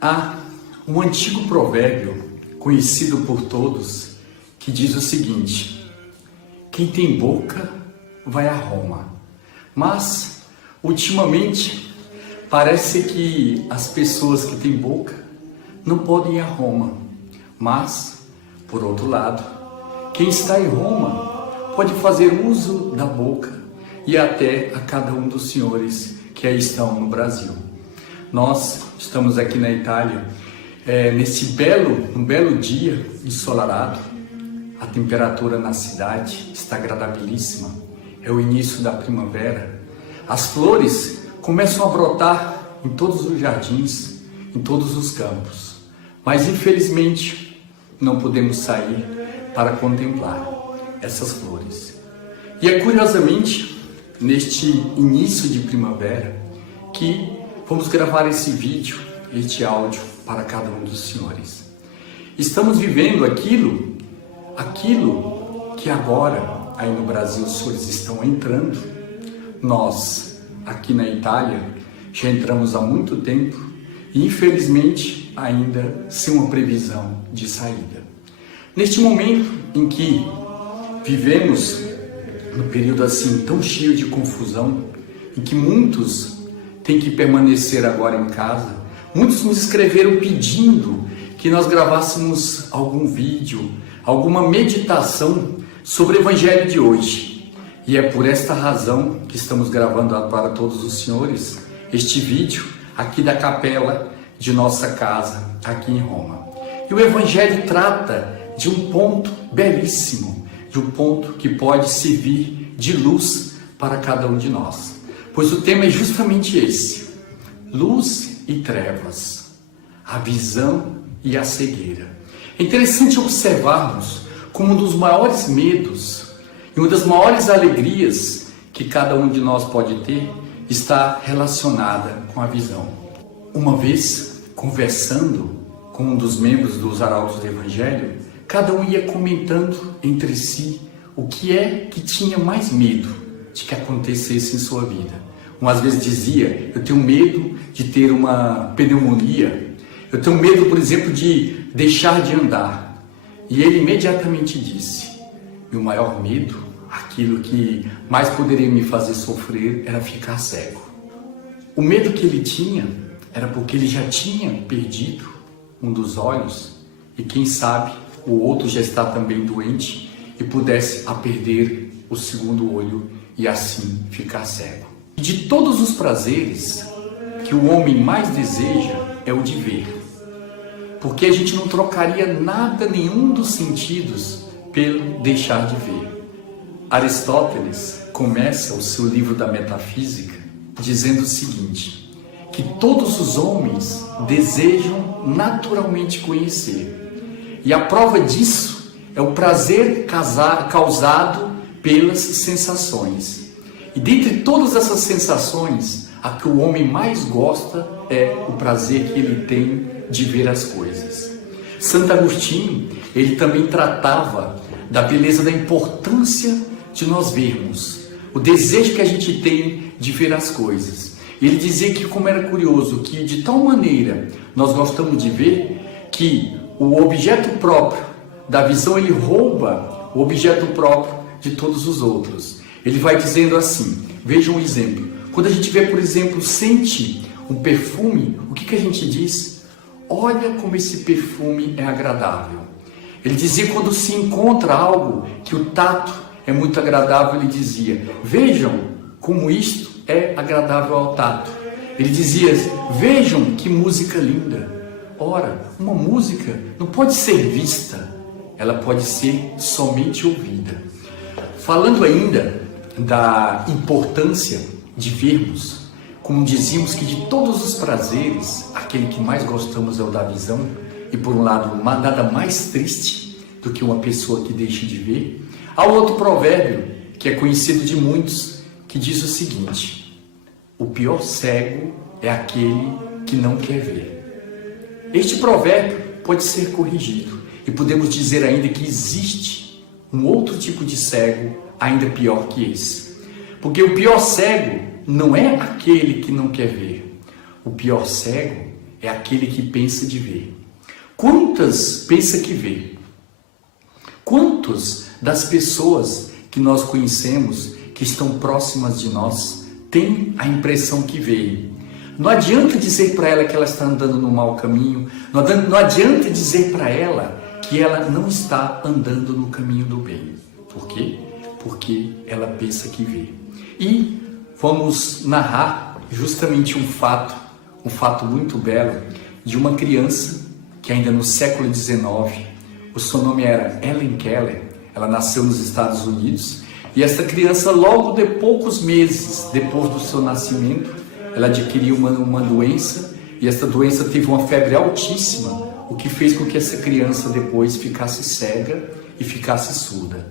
Há um antigo provérbio, conhecido por todos, que diz o seguinte: quem tem boca vai a Roma. Mas, ultimamente, parece que as pessoas que têm boca não podem ir a Roma. Mas, por outro lado, quem está em Roma pode fazer uso da boca e até a cada um dos senhores que aí estão no Brasil. Nós estamos aqui na Itália, um belo dia ensolarado. A temperatura na cidade está agradabilíssima. É o início da primavera. As flores começam a brotar em todos os jardins, em todos os campos. Mas infelizmente não podemos sair para contemplar essas flores. E é curiosamente neste início de primavera que vamos gravar esse vídeo, este áudio para cada um dos senhores. Estamos vivendo aquilo que agora aí no Brasil os senhores estão entrando. Nós aqui na Itália já entramos há muito tempo e infelizmente ainda sem uma previsão de saída. Neste momento em que vivemos num período assim tão cheio de confusão, em que muitos têm que permanecer agora em casa, muitos nos escreveram pedindo que nós gravássemos algum vídeo, alguma meditação sobre o Evangelho de hoje. E é por esta razão que estamos gravando para todos os senhores este vídeo aqui da capela de nossa casa, aqui em Roma. E o Evangelho trata de um ponto belíssimo, de um ponto que pode servir de luz para cada um de nós. Pois o tema é justamente esse: luz e trevas, a visão e a cegueira. É interessante observarmos como um dos maiores medos e uma das maiores alegrias que cada um de nós pode ter está relacionada com a visão. Uma vez, conversando com um dos membros dos Arautos do Evangelho, cada um ia comentando entre si o que é que tinha mais medo de que acontecesse em sua vida. Umas vezes dizia: eu tenho medo de ter uma pneumonia, eu tenho medo, por exemplo, de deixar de andar. E ele imediatamente disse: meu maior medo, aquilo que mais poderia me fazer sofrer, era ficar cego. O medo que ele tinha era porque ele já tinha perdido um dos olhos e quem sabe o outro já está também doente e pudesse a perder o segundo olho e assim ficar cego. De todos os prazeres que o homem mais deseja é o de ver, porque a gente não trocaria nada, nenhum dos sentidos, pelo deixar de ver. Aristóteles começa o seu livro da Metafísica dizendo o seguinte: que todos os homens desejam naturalmente conhecer. E a prova disso é o prazer causado pelas sensações. E dentre todas essas sensações, a que o homem mais gosta é o prazer que ele tem de ver as coisas. Santo Agostinho, ele também tratava da beleza, da importância de nós vermos, o desejo que a gente tem de ver as coisas. Ele dizia que como era curioso, que de tal maneira nós gostamos de ver, que o objeto próprio da visão, ele rouba o objeto próprio de todos os outros. Ele vai dizendo assim, veja um exemplo. Quando a gente vê, por exemplo, sente um perfume, o que a gente diz? Olha como esse perfume é agradável. Ele dizia, quando se encontra algo que o tato é muito agradável, ele dizia: vejam como isto é agradável ao tato. Ele dizia: vejam que música linda. Ora, uma música não pode ser vista, ela pode ser somente ouvida. Falando ainda da importância de vermos, como dizíamos que de todos os prazeres, aquele que mais gostamos é o da visão, e por um lado, nada mais triste do que uma pessoa que deixa de ver. Há outro provérbio, que é conhecido de muitos, que diz o seguinte: o pior cego é aquele que não quer ver. Este provérbio pode ser corrigido e podemos dizer ainda que existe um outro tipo de cego ainda pior que esse. Porque o pior cego não é aquele que não quer ver. O pior cego é aquele que pensa de ver. Quantas pensa que vê? Quantos das pessoas que nós conhecemos, que estão próximas de nós, têm a impressão que veem? Não adianta dizer para ela que ela está andando no mau caminho, não adianta dizer para ela que ela não está andando no caminho do bem. Por quê? Porque ela pensa que vê. E vamos narrar justamente um fato muito belo, de uma criança que ainda no século XIX, o seu nome era Helen Keller, ela nasceu nos Estados Unidos, e essa criança, logo de poucos meses depois do seu nascimento, ela adquiriu uma doença, e essa doença teve uma febre altíssima, o que fez com que essa criança depois ficasse cega e ficasse surda.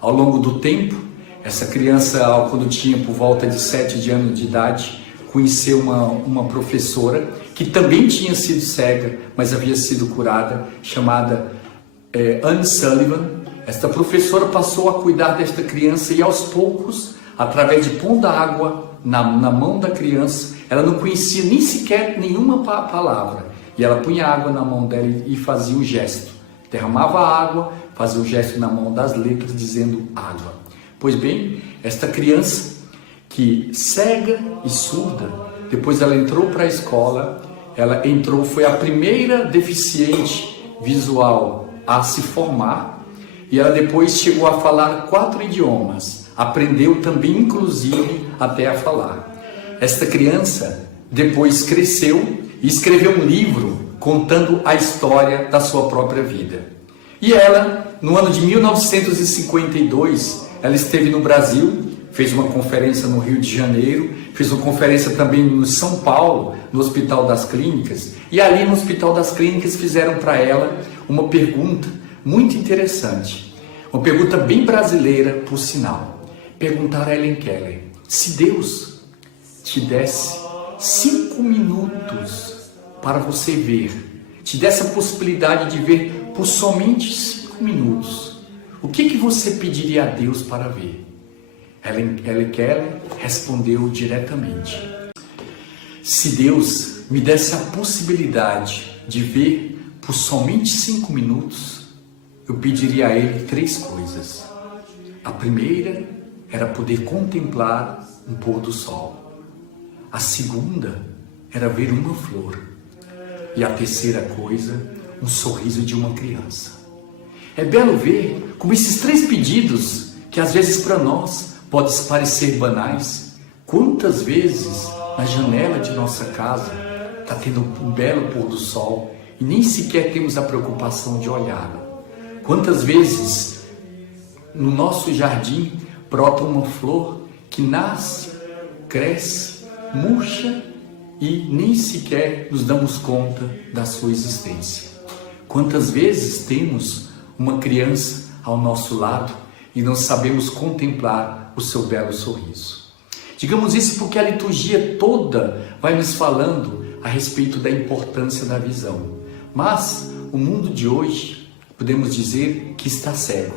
Ao longo do tempo, essa criança, quando tinha por volta de 7 anos de idade, conheceu uma professora que também tinha sido cega, mas havia sido curada, chamada Anne Sullivan. Esta professora passou a cuidar desta criança e aos poucos, através de pondo água na mão da criança, ela não conhecia nem sequer nenhuma palavra, e ela punha água na mão dela e fazia um gesto, derramava água, fazia um gesto na mão das letras dizendo água. Pois bem, esta criança, que cega e surda, depois ela entrou para a escola, foi a primeira deficiente visual a se formar, e ela depois chegou a falar 4 idiomas, aprendeu também inclusive até a falar. Esta criança depois cresceu e escreveu um livro contando a história da sua própria vida. E ela, no ano de 1952, ela esteve no Brasil, fez uma conferência no Rio de Janeiro, fez uma conferência também no São Paulo, no Hospital das Clínicas, e ali no Hospital das Clínicas fizeram para ela uma pergunta muito interessante, uma pergunta bem brasileira, por sinal. Perguntaram a Helen Keller: se Deus te desse 5 minutos para você ver, te desse a possibilidade de ver por somente 5 minutos, o que você pediria a Deus para ver? Helen Keller respondeu diretamente: se Deus me desse a possibilidade de ver por somente 5 minutos, eu pediria a Ele 3 coisas. A primeira era poder contemplar um pôr do sol. A segunda era ver uma flor. E a terceira coisa, um sorriso de uma criança. É belo ver como esses 3 pedidos, que às vezes para nós podem parecer banais, quantas vezes na janela de nossa casa está tendo um belo pôr do sol e nem sequer temos a preocupação de olhá-lo. Quantas vezes no nosso jardim brota uma flor que nasce, cresce, murcha e nem sequer nos damos conta da sua existência. Quantas vezes temos uma criança ao nosso lado e não sabemos contemplar o seu belo sorriso. Digamos isso porque a liturgia toda vai nos falando a respeito da importância da visão. Mas o mundo de hoje, podemos dizer que está cego.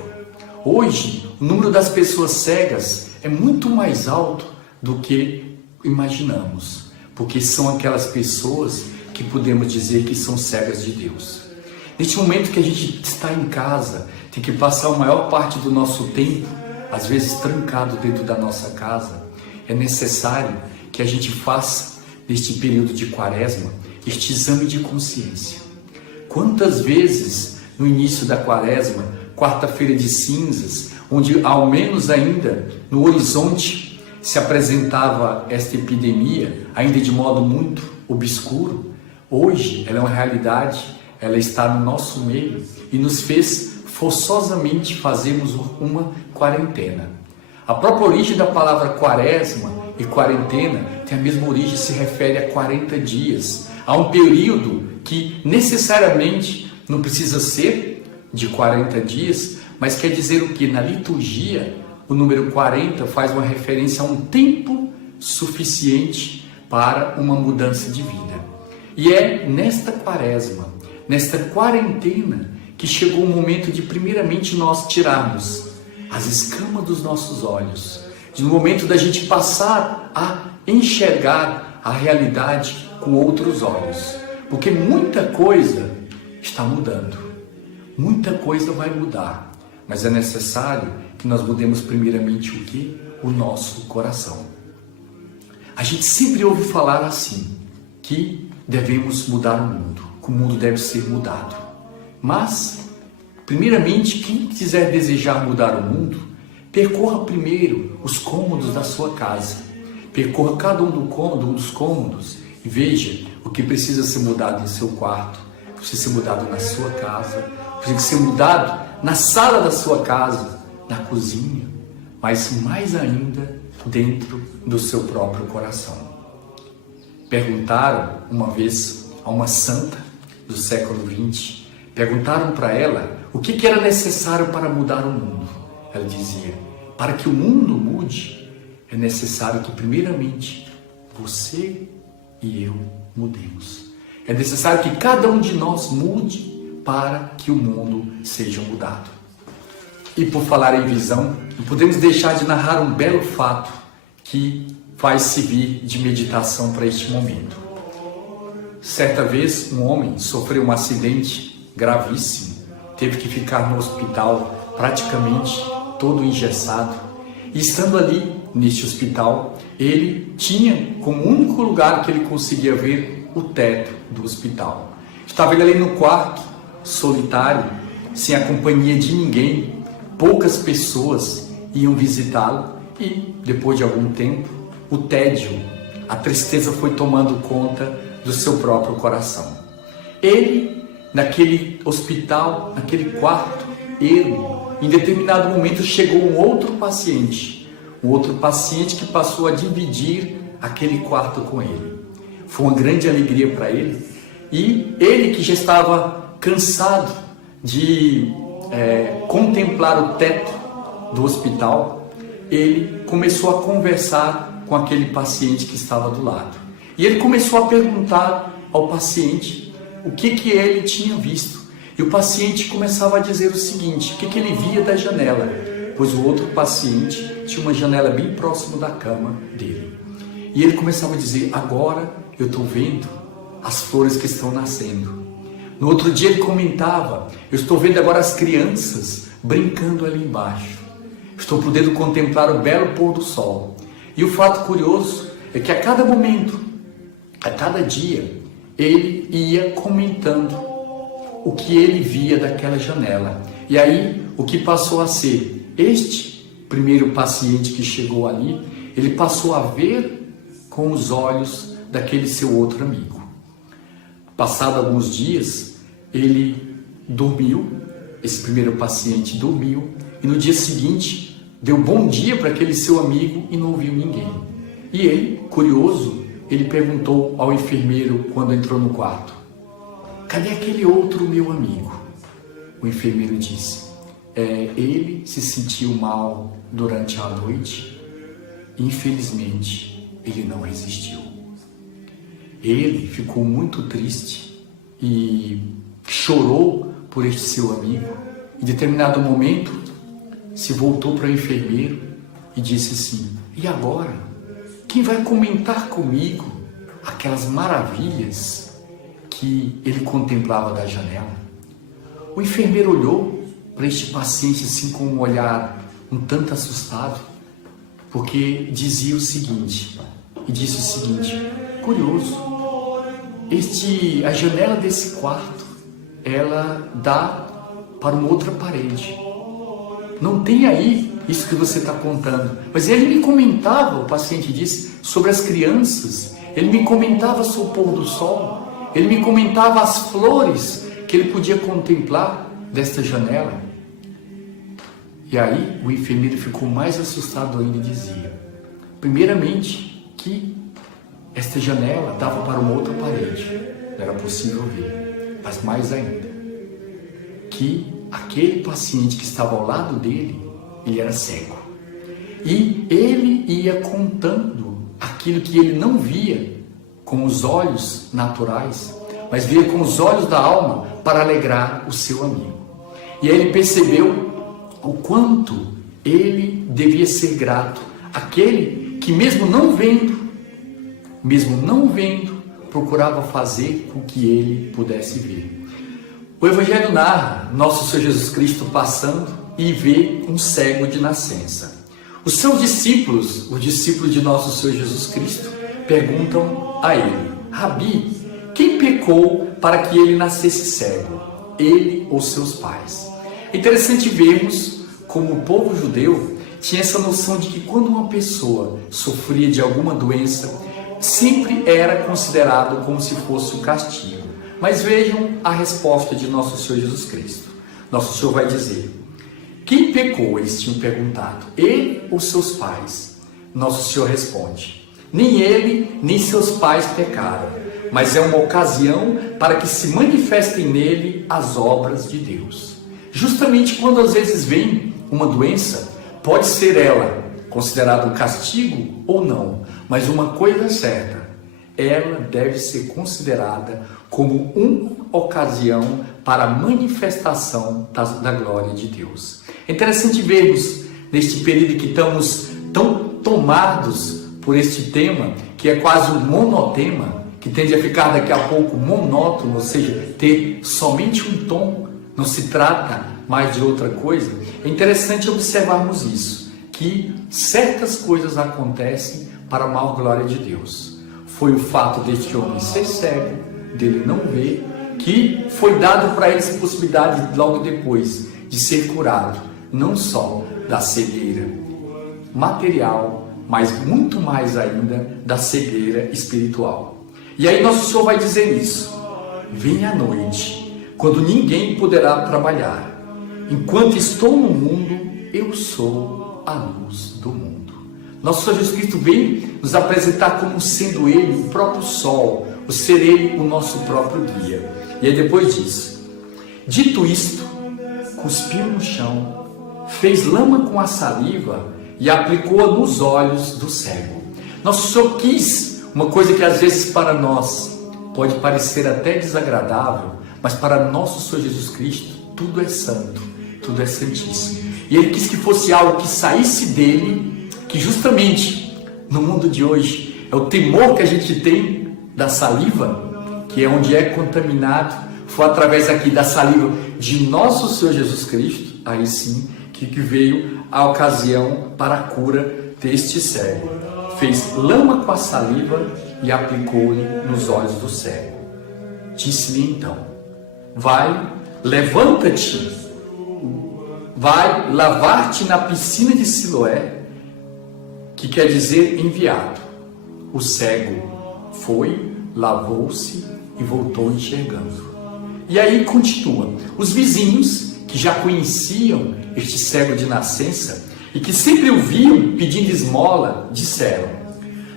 Hoje, o número das pessoas cegas é muito mais alto do que imaginamos, porque são aquelas pessoas que podemos dizer que são cegas de Deus. Neste momento que a gente está em casa, tem que passar a maior parte do nosso tempo, às vezes trancado dentro da nossa casa, é necessário que a gente faça, neste período de quaresma, este exame de consciência. Quantas vezes no início da quaresma, quarta-feira de cinzas, onde ao menos ainda no horizonte se apresentava esta epidemia, ainda de modo muito obscuro, hoje ela é uma realidade, ela está no nosso meio e nos fez forçosamente fazermos uma quarentena. A própria origem da palavra quaresma e quarentena tem a mesma origem, se refere a 40 dias, a um período que necessariamente não precisa ser de 40 dias, mas quer dizer o que? Na liturgia, o número 40 faz uma referência a um tempo suficiente para uma mudança de vida. E é nesta quaresma, nesta quarentena, que chegou o momento de primeiramente nós tirarmos as escamas dos nossos olhos, de no momento da gente passar a enxergar a realidade com outros olhos. Porque muita coisa está mudando. Muita coisa vai mudar. Mas é necessário que nós mudemos primeiramente o quê? O nosso coração. A gente sempre ouve falar assim, que devemos mudar o mundo, que o mundo deve ser mudado. Mas, primeiramente, quem quiser desejar mudar o mundo, percorra primeiro os cômodos da sua casa. Percorra cada um dos cômodos e veja o que precisa ser mudado em seu quarto, precisa ser mudado na sua casa, precisa ser mudado na sala da sua casa, na cozinha, mas mais ainda dentro do seu próprio coração. Perguntaram uma vez a uma santa do século XX, perguntaram para ela o que era necessário para mudar o mundo. Ela dizia, para que o mundo mude, é necessário que primeiramente você e eu mudemos. É necessário que cada um de nós mude para que o mundo seja mudado. E por falar em visão, não podemos deixar de narrar um belo fato que faz servir de meditação para este momento. Certa vez, um homem sofreu um acidente gravíssimo, teve que ficar no hospital praticamente todo engessado. E estando ali, neste hospital, ele tinha como único lugar que ele conseguia ver o teto do hospital. Estava ele ali no quarto, solitário, sem a companhia de ninguém. Poucas pessoas iam visitá-lo e, depois de algum tempo, o tédio, a tristeza foi tomando conta do seu próprio coração. Ele, naquele hospital, naquele quarto, em determinado momento chegou um outro paciente que passou a dividir aquele quarto com ele. Foi uma grande alegria para ele, e ele, que já estava cansado de contemplar o teto do hospital, ele começou a conversar com aquele paciente que estava do lado. E ele começou a perguntar ao paciente o que ele tinha visto. E o paciente começava a dizer o seguinte, o que ele via da janela, pois o outro paciente tinha uma janela bem próximo da cama dele. E ele começava a dizer, agora eu estou vendo as flores que estão nascendo. No outro dia ele comentava, eu estou vendo agora as crianças brincando ali embaixo. Estou podendo contemplar o belo pôr do sol. E o fato curioso é que a cada momento, a cada dia, ele ia comentando o que ele via daquela janela. E aí, o que passou a ser este primeiro paciente que chegou ali, ele passou a ver com os olhos daquele seu outro amigo. Passado alguns dias, ele dormiu, esse primeiro paciente dormiu, e no dia seguinte, deu bom dia para aquele seu amigo e não ouviu ninguém. E ele, curioso, ele perguntou ao enfermeiro quando entrou no quarto, cadê aquele outro meu amigo? O enfermeiro disse, ele se sentiu mal durante a noite e infelizmente ele não resistiu. Ele ficou muito triste e chorou por este seu amigo. Em determinado momento, se voltou para o enfermeiro e disse assim, e agora? Quem vai comentar comigo aquelas maravilhas que ele contemplava da janela? O enfermeiro olhou para este paciente assim com um olhar um tanto assustado, porque dizia o seguinte, curioso, a janela desse quarto, ela dá para uma outra parede. Não tem aí isso que você está contando. Mas ele me comentava, o paciente disse, sobre as crianças. Ele me comentava sobre o pôr do sol. Ele me comentava as flores que ele podia contemplar desta janela. E aí o enfermeiro ficou mais assustado ainda e dizia, primeiramente, que esta janela dava para uma outra parede. Não era possível ver. Mas mais ainda, que aquele paciente que estava ao lado dele, ele era cego. E ele ia contando aquilo que ele não via com os olhos naturais, mas via com os olhos da alma para alegrar o seu amigo. E aí ele percebeu o quanto ele devia ser grato àquele que mesmo não vendo, procurava fazer com que ele pudesse ver. O Evangelho narra nosso Senhor Jesus Cristo passando e vê um cego de nascença. Os seus discípulos, os discípulos de nosso Senhor Jesus Cristo, perguntam a ele: Rabi, quem pecou para que ele nascesse cego? Ele ou seus pais? É interessante vermos como o povo judeu tinha essa noção de que quando uma pessoa sofria de alguma doença, sempre era considerado como se fosse um castigo. Mas vejam a resposta de nosso Senhor Jesus Cristo. Nosso Senhor vai dizer: quem pecou? Eles tinham perguntado, ele ou seus pais? Nosso Senhor responde: nem ele, nem seus pais pecaram, mas é uma ocasião para que se manifestem nele as obras de Deus. Justamente quando às vezes vem uma doença, pode ser ela considerada um castigo ou não, mas uma coisa é certa, ela deve ser considerada como uma ocasião para a manifestação da glória de Deus. É interessante vermos neste período que estamos tão tomados por este tema, que é quase um monotema, que tende a ficar daqui a pouco monótono, ou seja, ter somente um tom, não se trata mais de outra coisa. É interessante observarmos isso, que certas coisas acontecem para a maior glória de Deus. Foi o fato deste homem ser cego, dele não ver, que foi dado para ele essa possibilidade logo depois de ser curado, não só da cegueira material, mas muito mais ainda da cegueira espiritual. E aí nosso Senhor vai dizer isso: vem a noite, quando ninguém poderá trabalhar. Enquanto estou no mundo, eu sou a luz do mundo. Nosso Senhor Jesus Cristo vem nos apresentar como sendo Ele o próprio sol, o ser Ele o nosso próprio guia. E aí depois diz: dito isto, cuspiu no chão, fez lama com a saliva e aplicou-a nos olhos do cego. Nosso Senhor quis uma coisa que às vezes para nós pode parecer até desagradável, mas para nosso Senhor Jesus Cristo tudo é santo, tudo é santíssimo. E Ele quis que fosse algo que saísse dele, que justamente no mundo de hoje é o temor que a gente tem da saliva, que é onde é contaminado. Foi através aqui da saliva de nosso Senhor Jesus Cristo, aí sim, que veio a ocasião para a cura deste cego. Fez lama com a saliva e aplicou-lhe nos olhos do cego. Disse-lhe então: vai, levanta-te, vai lavar-te na piscina de Siloé, que quer dizer enviado. O cego foi, lavou-se e voltou enxergando. E aí continua. Os vizinhos, que já conheciam este cego de nascença e que sempre o viam pedindo esmola, disseram: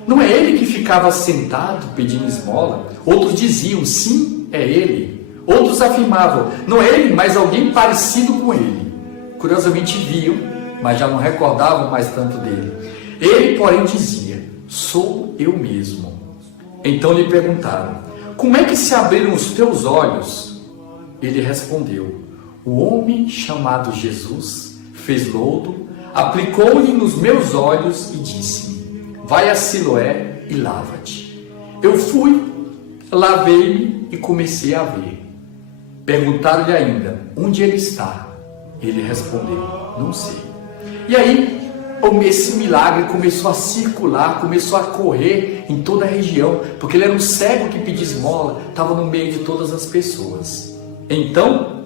não é ele que ficava sentado pedindo esmola? Outros diziam: sim, é ele. Outros afirmavam: não é ele, mas alguém parecido com ele. Curiosamente viam, mas já não recordavam mais tanto dele. Ele, porém, dizia: sou eu mesmo. Então lhe perguntaram: como é que se abriram os teus olhos? Ele respondeu: o homem chamado Jesus fez lodo, aplicou-lhe nos meus olhos e disse-me: vai a Siloé e lava-te. Eu fui, lavei-me e comecei a ver. Perguntaram-lhe ainda: onde ele está? Ele respondeu: não sei. E aí esse milagre começou a circular, começou a correr em toda a região, porque ele era um cego que pedia esmola, estava no meio de todas as pessoas. Então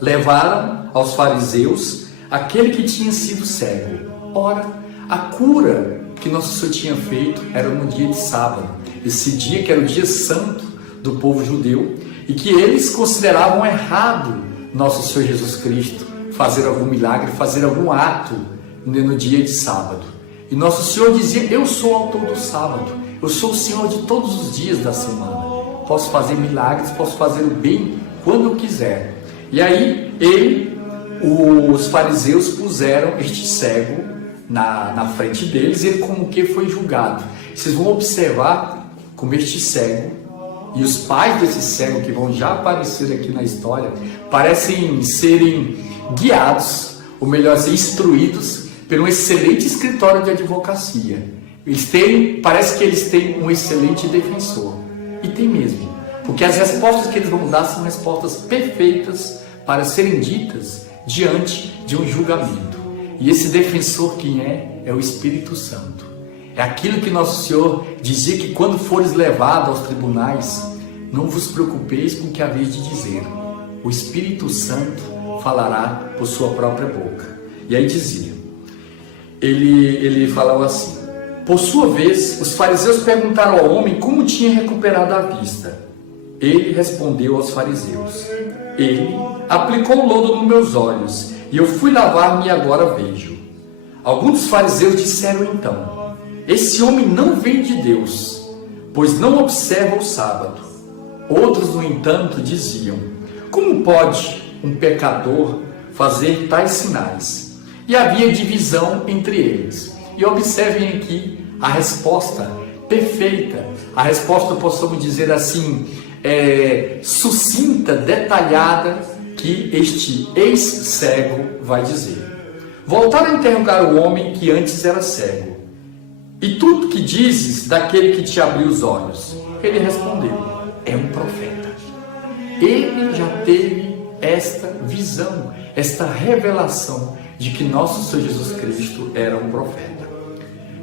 levaram aos fariseus aquele que tinha sido cego. Ora, a cura que nosso Senhor tinha feito era no dia de sábado, esse dia que era o dia santo do povo judeu, e que eles consideravam errado nosso Senhor Jesus Cristo fazer algum milagre, fazer algum ato no dia de sábado. E nosso Senhor dizia: eu sou o autor do sábado, eu sou o Senhor de todos os dias da semana, posso fazer milagres, posso fazer o bem quando eu quiser. E aí os fariseus puseram este cego na frente deles, e ele como que foi julgado. Vocês vão observar como este cego e os pais desse cego, que vão já aparecer aqui na história, parecem serem guiados, ou melhor, ser instruídos por um excelente escritório de advocacia. Parece que eles têm um excelente defensor. E tem mesmo, porque as respostas que eles vão dar são respostas perfeitas para serem ditas diante de um julgamento. E esse defensor quem é? É o Espírito Santo. É aquilo que nosso Senhor dizia que quando fores levado aos tribunais, não vos preocupeis com o que haveis de dizer. O Espírito Santo falará por sua própria boca. E aí dizia, ele falava assim, por sua vez, os fariseus perguntaram ao homem como tinha recuperado a vista. Ele respondeu aos fariseus, ele aplicou lodo nos meus olhos, e eu fui lavar-me e agora vejo. Alguns dos fariseus disseram então, esse homem não vem de Deus, pois não observa o sábado. Outros, no entanto, diziam, como pode um pecador fazer tais sinais? E havia divisão entre eles. E observem aqui a resposta perfeita, a resposta, possamos dizer assim, sucinta, detalhada, que este ex-cego vai dizer. Voltaram a interrogar o homem que antes era cego. E tudo que dizes daquele que te abriu os olhos? Ele respondeu, é um profeta. Ele já teve esta visão, esta revelação de que nosso Senhor Jesus Cristo era um profeta.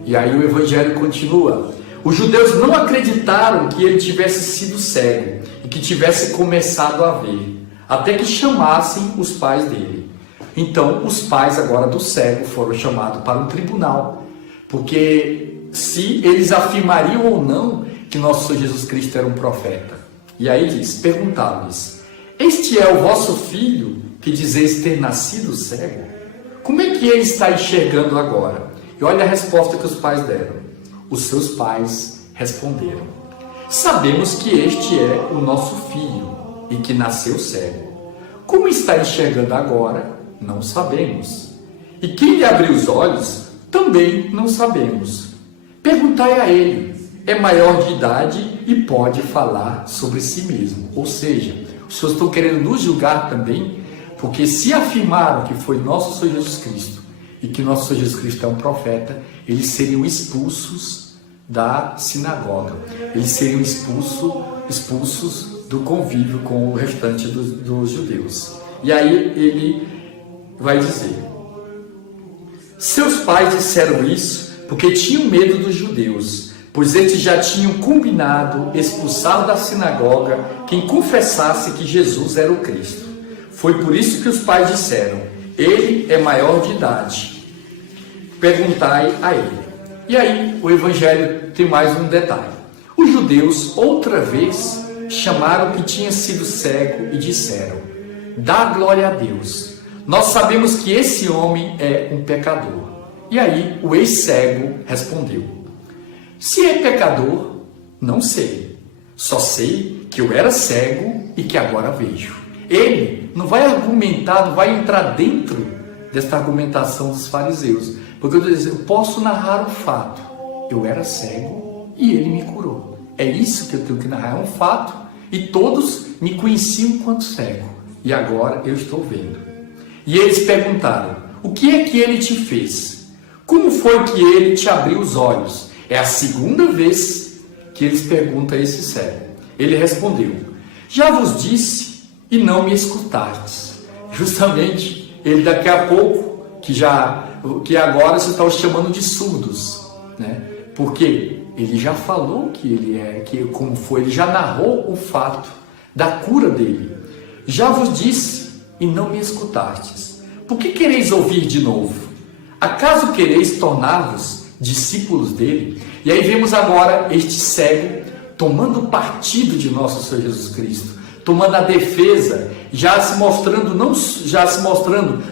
E aí o Evangelho continua. Os judeus não acreditaram que ele tivesse sido cego e que tivesse começado a ver, até que chamassem os pais dele. Então os pais agora do cego foram chamados para um tribunal, porque se eles afirmariam ou não que nosso Senhor Jesus Cristo era um profeta. E aí diz, perguntaram-lhes, este é o vosso filho que dizeis ter nascido cego? Como é que ele está enxergando agora? E olha a resposta que os pais deram. Os seus pais responderam, sabemos que este é o nosso filho e que nasceu cego. Como está enxergando agora, não sabemos. E quem lhe abriu os olhos, também não sabemos. Perguntai a ele, é maior de idade e pode falar sobre si mesmo. Ou seja, os senhores estão querendo nos julgar também, porque se afirmaram que foi nosso Senhor Jesus Cristo e que nosso Senhor Jesus Cristo é um profeta, eles seriam expulsos da sinagoga, eles seriam expulsos do convívio com o restante dos judeus. E aí ele vai dizer, seus pais disseram isso porque tinham medo dos judeus, pois eles já tinham combinado expulsar da sinagoga quem confessasse que Jesus era o Cristo. Foi por isso que os pais disseram, ele é maior de idade, perguntai a ele. E aí o Evangelho tem mais um detalhe. Os judeus outra vez chamaram o que tinha sido cego e disseram, dá glória a Deus, nós sabemos que esse homem é um pecador. E aí o ex-cego respondeu, se é pecador, não sei, só sei que eu era cego e que agora vejo. Ele não vai argumentar, não vai entrar dentro desta argumentação dos fariseus, porque eu posso narrar um fato, eu era cego e ele me curou. É isso que eu tenho que narrar, é um fato, e todos me conheciam enquanto cego, e agora eu estou vendo. E eles perguntaram, o que é que ele te fez? Como foi que ele te abriu os olhos? É a segunda vez que eles perguntam a esse cego. Ele respondeu, já vos disse e não me escutastes. Justamente, ele daqui a pouco, que agora se está os chamando de surdos, né? Porque ele já falou que ele é, que como foi, ele já narrou o fato da cura dele. Já vos disse e não me escutastes. Por que quereis ouvir de novo? Acaso quereis tornar-vos discípulos dele? E aí vemos agora este cego tomando partido de nosso Senhor Jesus Cristo, tomando a defesa, já se mostrando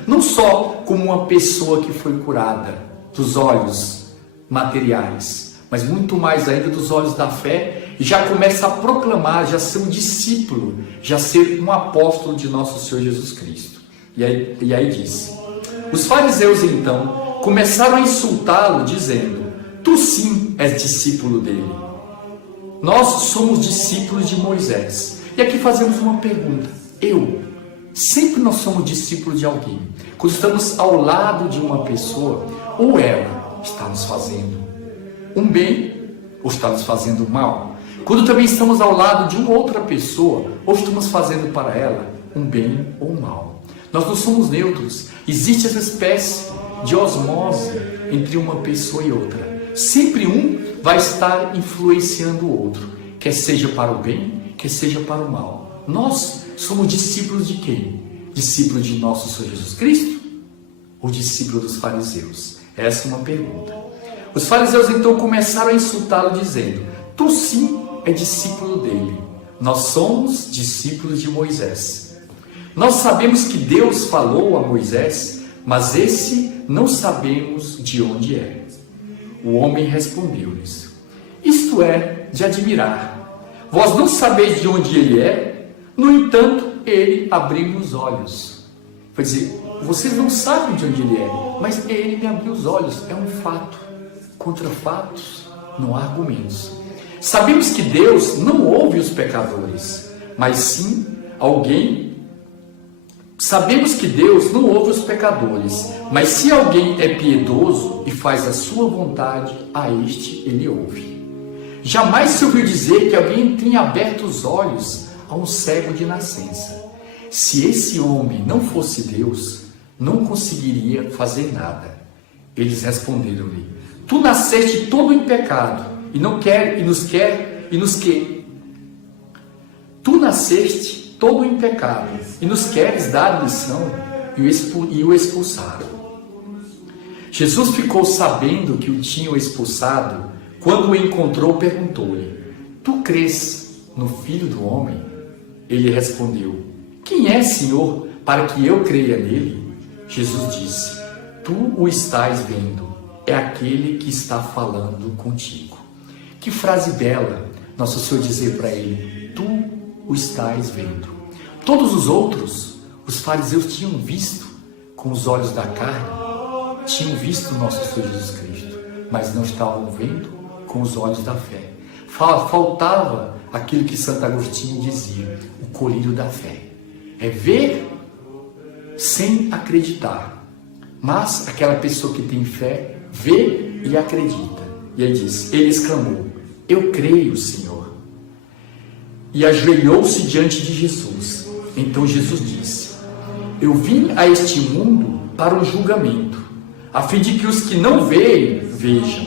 não só como uma pessoa que foi curada dos olhos materiais, mas muito mais ainda dos olhos da fé, e já começa a proclamar, já ser um discípulo, já ser um apóstolo de nosso Senhor Jesus Cristo. E aí diz, os fariseus então começaram a insultá-lo, dizendo, tu sim és discípulo dele, nós somos discípulos de Moisés. E aqui fazemos uma pergunta, sempre nós somos discípulos de alguém. Quando estamos ao lado de uma pessoa, ou ela está nos fazendo um bem, ou está nos fazendo mal. quando também estamos ao lado de uma outra pessoa, ou estamos fazendo para ela um bem ou um mal. Nós não somos neutros. Existe essa espécie de osmose entre uma pessoa e outra. Sempre um vai estar influenciando o outro, quer seja para o bem, quer seja para o mal. Nós somos discípulos de quem? Discípulos de nosso Senhor Jesus Cristo? Ou discípulos dos fariseus? Essa é uma pergunta. Os fariseus então começaram a insultá-lo dizendo: tu sim é discípulo dele. Nós somos discípulos de Moisés. Nós sabemos que Deus falou a Moisés, mas esse não sabemos de onde é. O homem respondeu-lhes: isto é de admirar. Vós não sabeis de onde ele é, no entanto, ele abriu os olhos. Quer dizer, vocês não sabem de onde ele é, mas ele me abriu os olhos. É um fato. Contra fatos, não há argumentos. Sabemos que Deus não ouve os pecadores, mas sim alguém. Sabemos que Deus não ouve os pecadores, mas se alguém é piedoso e faz a sua vontade, a este ele ouve. Jamais se ouviu dizer que alguém tenha aberto os olhos a um cego de nascença. Se esse homem não fosse Deus, não conseguiria fazer nada. Eles responderam-lhe: tu nasceste todo em pecado e Tu nasceste todo em pecado e nos queres dar lição. E o expulsaram. Jesus ficou sabendo que o tinham expulsado. Quando o encontrou, perguntou-lhe: tu crês no Filho do Homem? Ele respondeu: quem é, Senhor, para que eu creia nele? Jesus disse: tu o estás vendo, é aquele que está falando contigo. Que frase bela, nosso Senhor dizer para ele: tu o estás vendo. Todos os outros, os fariseus tinham visto com os olhos da carne, tinham visto nosso Senhor Jesus Cristo, mas não estavam vendo com os olhos da fé. Faltava aquilo que Santo Agostinho dizia: o colírio da fé. É ver sem acreditar. Mas aquela pessoa que tem fé, vê e acredita. E aí diz, ele exclamou: eu creio, Senhor. E ajoelhou-se diante de Jesus. Então Jesus disse: eu vim a este mundo para um julgamento, a fim de que os que não veem, vejam,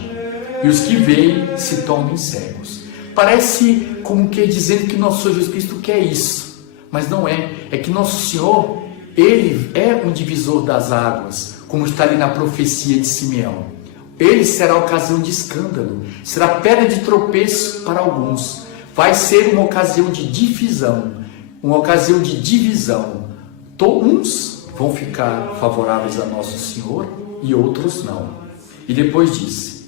e os que veem se tornem cegos. Parece como que dizendo que nosso Senhor Jesus Cristo quer isso, mas não é. É que nosso Senhor, ele é um divisor das águas, como está ali na profecia de Simeão. Ele será ocasião de escândalo, será pedra de tropeço para alguns, vai ser uma ocasião de divisão, uma ocasião de divisão. Uns vão ficar favoráveis a nosso Senhor e outros não. E depois disse: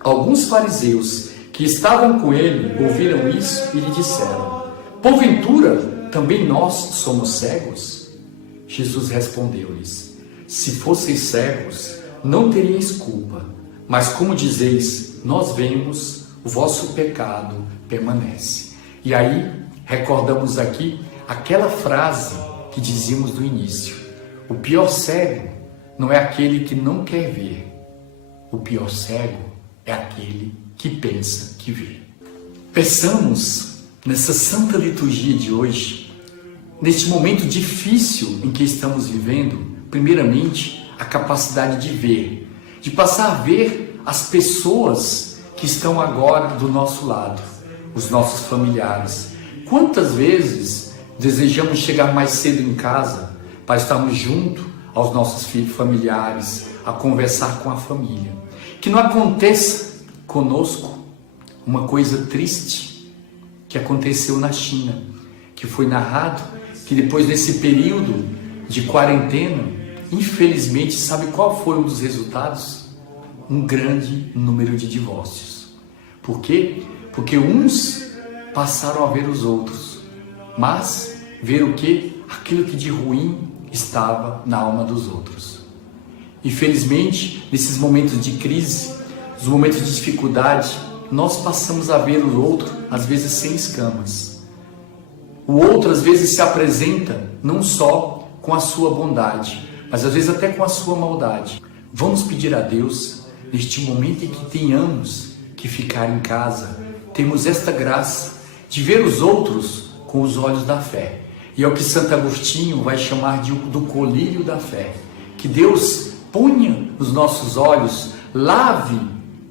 alguns fariseus que estavam com ele ouviram isso e lhe disseram: porventura também nós somos cegos? Jesus respondeu-lhes: se fosseis cegos, não teríeis culpa, mas como dizeis, nós vemos, o vosso pecado permanece. E aí, recordamos aqui aquela frase que dizíamos no início: o pior cego não é aquele que não quer ver, o pior cego é aquele que pensa que vê. Peçamos nessa santa liturgia de hoje, neste momento difícil em que estamos vivendo, primeiramente, a capacidade de ver, de passar a ver as pessoas que estão agora do nosso lado, os nossos familiares. Quantas vezes desejamos chegar mais cedo em casa para estarmos junto aos nossos filhos familiares, a conversar com a família. Que não aconteça conosco uma coisa triste que aconteceu na China, que foi narrado que depois desse período de quarentena, infelizmente, sabe qual foi um dos resultados? Um grande número de divórcios. Por quê? Porque uns passaram a ver os outros, mas ver o quê? Aquilo que de ruim estava na alma dos outros. Infelizmente, nesses momentos de crise, nos momentos de dificuldade, nós passamos a ver o outro, às vezes sem escamas. O outro, às vezes, se apresenta não só com a sua bondade, mas às vezes até com a sua maldade. Vamos pedir a Deus, neste momento em que tenhamos que ficar em casa, temos esta graça de ver os outros com os olhos da fé. E é o que Santo Agostinho vai chamar do colírio da fé. Que Deus ponha nos nossos olhos, lave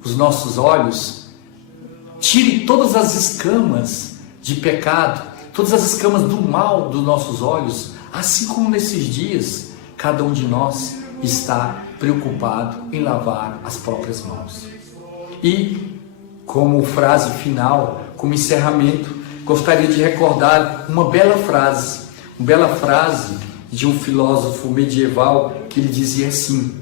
os nossos olhos, tire todas as escamas de pecado, todas as escamas do mal dos nossos olhos, assim como nesses dias, cada um de nós está preocupado em lavar as próprias mãos. E, como frase final, como encerramento, gostaria de recordar uma bela frase de um filósofo medieval que ele dizia assim: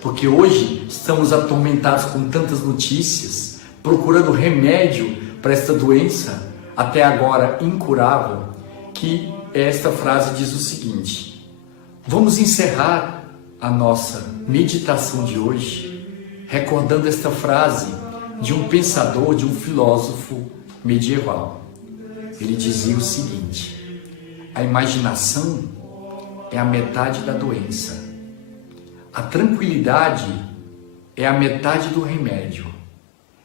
porque hoje estamos atormentados com tantas notícias, procurando remédio para esta doença, até agora incurável, que esta frase diz o seguinte: vamos encerrar a nossa meditação de hoje recordando esta frase de um pensador, de um filósofo medieval. Ele dizia o seguinte: a imaginação é a metade da doença, a tranquilidade é a metade do remédio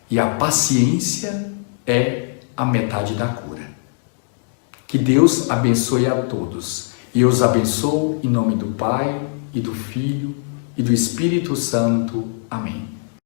e a paciência é a metade da cura. Que Deus abençoe a todos. E eu os abençoo em nome do Pai, e do Filho, e do Espírito Santo. Amém.